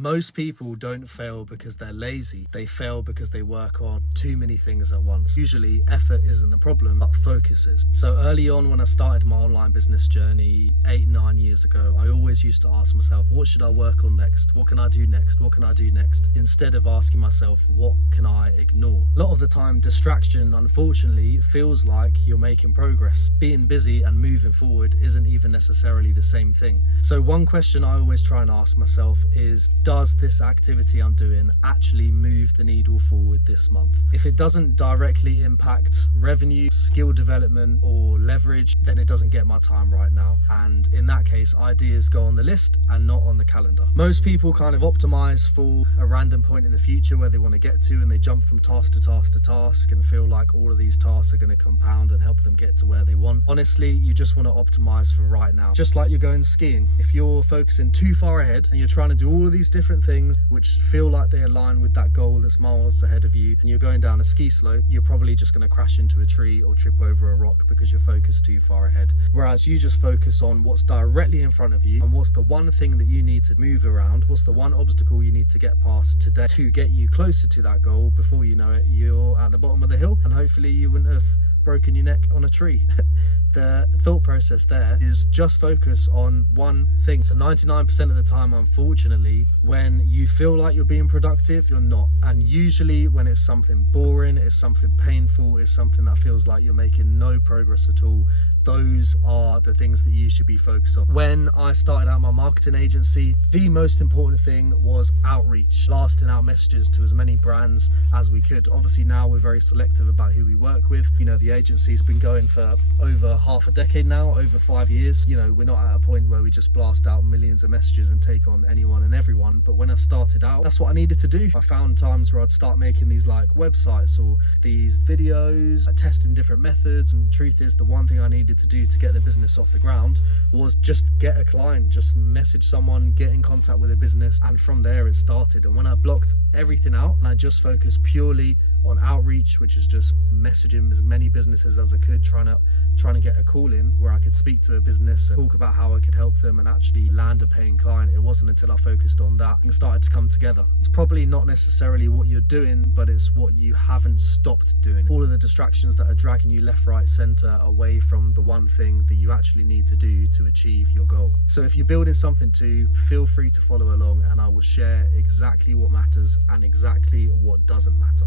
Most people don't fail because they're lazy. They fail because they work on too many things at once. Usually effort isn't the problem, but focus is. So early on when I started my online business journey 8-9 years ago, I always used to ask myself, what should I work on next? What can I do next? What can I do next? Instead of asking myself, what can I ignore? A lot of the time, distraction, unfortunately, feels like you're making progress. Being busy and moving forward isn't even necessarily the same thing. So one question I always try and ask myself is, does this activity I'm doing actually move the needle forward this month? If it doesn't directly impact revenue, skill development, or leverage, then it doesn't get my time right now. And in that case, ideas go on the list and not on the calendar. Most people kind of optimize for a random point in the future where they want to get to, and they jump from task to task to task and feel like all of these tasks are going to compound and help them get to where they want. Honestly, you just want to optimize for right now. Just like you're going skiing. If you're focusing too far ahead and you're trying to do all of these different things which feel like they align with that goal that's miles ahead of you, and you're going down a ski slope, you're probably just going to crash into a tree or trip over a rock because you're focused too far ahead. Whereas you just focus on what's directly in front of you and what's the one thing that you need to move around, what's the one obstacle you need to get past today to get you closer to that goal. Before you know it, you're at the bottom of the hill, and hopefully you wouldn't have broken your neck on a tree. The thought process there is just focus on one thing. So 99% of the time, unfortunately, when you feel like you're being productive, you're not. And usually when it's something boring, it's something painful, it's something that feels like you're making no progress at all, those are the things that you should be focused on. When I started out my marketing agency, the most important thing was outreach, blasting out messages to as many brands as we could. Obviously now we're very selective about who we work with. You know, the agency's been going for over half a decade now, over 5 years. You know, we're not at a point where we just blast out millions of messages and take on anyone and everyone. But when I started out, that's what I needed to do. I found times where I'd start making these like websites or these videos, testing different methods. And the truth is, the one thing I needed to do to get the business off the ground was just get a client, just message someone, get in contact with a business. And from there it started. And when I blocked everything out and I just focused purely on outreach, which is just messaging as many businesses as I could, trying to get a call in where I could speak to a business and talk about how I could help them and actually land a paying client. It wasn't until I focused on that and started to come together. It's probably not necessarily what you're doing, but it's what you haven't stopped doing. All of the distractions that are dragging you left, right, center away from the one thing that you actually need to do to achieve your goal. So if you're building something too, feel free to follow along and I will share exactly what matters and exactly what doesn't matter.